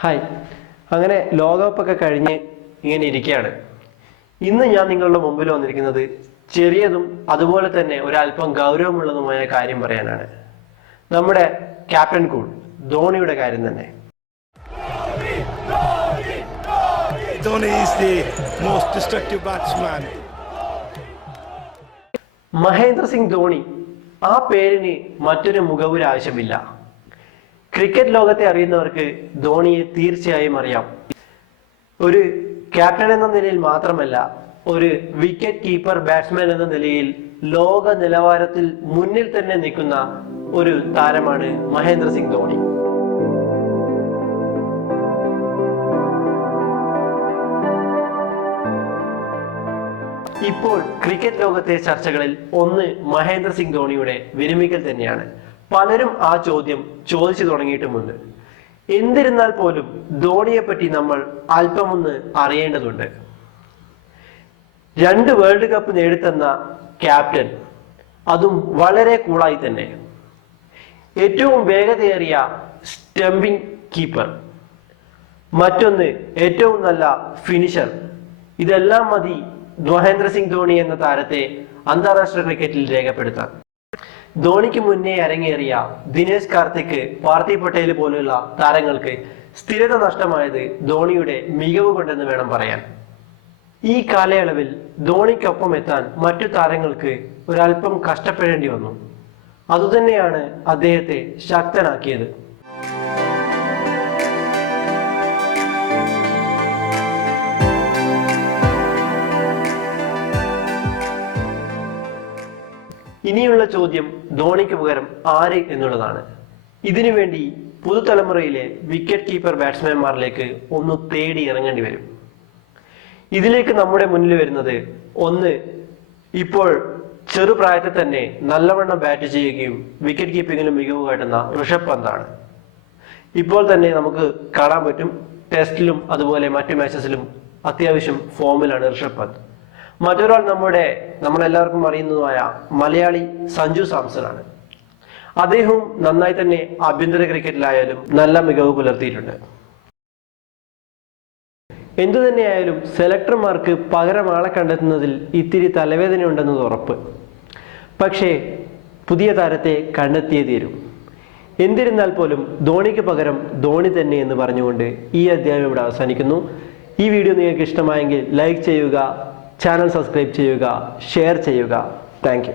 Hi, അങ്ങനെ ലോകകപ്പൊക്കെ കഴിഞ്ഞ് ഇങ്ങനെ ഇരിക്കുകയാണ്. ഇന്ന് ഞാൻ നിങ്ങളുടെ മുമ്പിൽ വന്നിരിക്കുന്നത് ചെറിയതും അതുപോലെ തന്നെ ഒരല്പം ഗൗരവമുള്ളതുമായ കാര്യം പറയാനാണ്. നമ്മുടെ ക്യാപ്റ്റൻ കൂൾ ധോണിയുടെ കാര്യം തന്നെ. Dhoni is the most destructive batsman. Mahendra Singh Dhoni, ആ പേരിന് മറ്റൊരു മുഖവുര ആവശ്യമില്ല. ക്രിക്കറ്റ് ലോകത്തെ അറിയുന്നവർക്ക് ധോണിയെ തീർച്ചയായും അറിയാം. ഒരു ക്യാപ്റ്റൻ എന്ന നിലയിൽ മാത്രമല്ല, ഒരു വിക്കറ്റ് കീപ്പർ ബാറ്റ്സ്മാൻ എന്ന നിലയിൽ ലോക നിലവാരത്തിൽ മുന്നിൽ തന്നെ നിൽക്കുന്ന ഒരു താരമാണ് മഹേന്ദ്ര സിംഗ് ധോണി. ഇപ്പോൾ ക്രിക്കറ്റ് ലോകത്തെ ചർച്ചകളിൽ ഒന്ന് മഹേന്ദ്ര സിംഗ് ധോണിയുടെ വിരമിക്കൽ തന്നെയാണ്. പലരും ആ ചോദ്യം ചോദിച്ചു തുടങ്ങിയിട്ടുമുണ്ട്. എന്നിരുന്നാൽ പോലും ധോണിയെ പറ്റി നമ്മൾ അല്പമൊന്ന് അറിയേണ്ടതുണ്ട്. 2 വേൾഡ് കപ്പ് നേടിത്തന്ന ക്യാപ്റ്റൻ, അതും വളരെ കൂളായി തന്നെ. ഏറ്റവും വേഗതയേറിയ സ്റ്റംപിംഗ് കീപ്പർ, മറ്റൊന്ന് ഏറ്റവും നല്ല ഫിനിഷർ. ഇതെല്ലാം മതി മഹേന്ദ്ര സിംഗ് ധോണി എന്ന താരത്തെ അന്താരാഷ്ട്ര ക്രിക്കറ്റിൽ രേഖപ്പെടുത്താൻ. ധോണിക്ക് മുന്നേ അരങ്ങേറിയ ദിനേശ് കാർത്തിക്, പാർത്ഥിവ് പട്ടേൽ പോലുള്ള താരങ്ങൾക്ക് സ്ഥിരത നഷ്ടമായത് ധോണിയുടെ മികവ് കൊണ്ടെന്ന് വേണം പറയാൻ. ഈ കാലയളവിൽ ധോണിക്കൊപ്പം എത്താൻ മറ്റു താരങ്ങൾക്ക് ഒരല്പം കഷ്ടപ്പെടേണ്ടി വന്നു. അതുതന്നെയാണ് അദ്ദേഹത്തെ ശക്തനാക്കിയത്. ഇനിയുള്ള ചോദ്യം ധോണിക്ക് പകരം ആര് എന്നുള്ളതാണ്. ഇതിനുവേണ്ടി പുതുതലമുറയിലെ വിക്കറ്റ് കീപ്പർ ബാറ്റ്സ്മാൻമാരിലേക്ക് ഒന്ന് തേടി ഇറങ്ങേണ്ടി വരും. ഇതിലേക്ക് നമ്മുടെ മുന്നിൽ വരുന്നത് ഒന്ന്, ഇപ്പോൾ ചെറുപ്രായത്തിൽ തന്നെ നല്ലവണ്ണം ബാറ്റ് ചെയ്യുകയും വിക്കറ്റ് കീപ്പിങ്ങിലും മികവ് കാട്ടുന്ന ഋഷഭ് പന്താണ്. ഇപ്പോൾ തന്നെ നമുക്ക് കാണാൻ പറ്റും, ടെസ്റ്റിലും അതുപോലെ മറ്റു മാച്ചസിലും അത്യാവശ്യം ഫോമിലാണ് ഋഷഭ് പന്ത്. മറ്റൊരാൾ നമ്മളെല്ലാവർക്കും അറിയുന്നതുമായ മലയാളി സഞ്ജു സാംസൺ ആണ്. അദ്ദേഹവും നന്നായി തന്നെ ആഭ്യന്തര ക്രിക്കറ്റിലായാലും നല്ല മികവ് പുലർത്തിയിട്ടുണ്ട്. എന്തു തന്നെയായാലും സെലക്ടർമാർക്ക് പകരം ആളെ കണ്ടെത്തുന്നതിൽ ഇത്തിരി തലവേദന ഉണ്ടെന്നത് ഉറപ്പ്. പക്ഷേ പുതിയ താരത്തെ കണ്ടെത്തിയേ തീരും. എന്നിരുന്നാൽ പോലും ധോണിക്ക് പകരം ധോണി തന്നെ എന്ന് പറഞ്ഞുകൊണ്ട് ഈ അധ്യായം ഇവിടെ അവസാനിക്കുന്നു. ഈ വീഡിയോ നിങ്ങൾക്ക് ഇഷ്ടമായെങ്കിൽ ലൈക്ക് ചെയ്യുക, ചാനൽ സബ്സ്ക്രൈബ് ചെയ്യുക, ഷെയർ ചെയ്യുക. Thank you.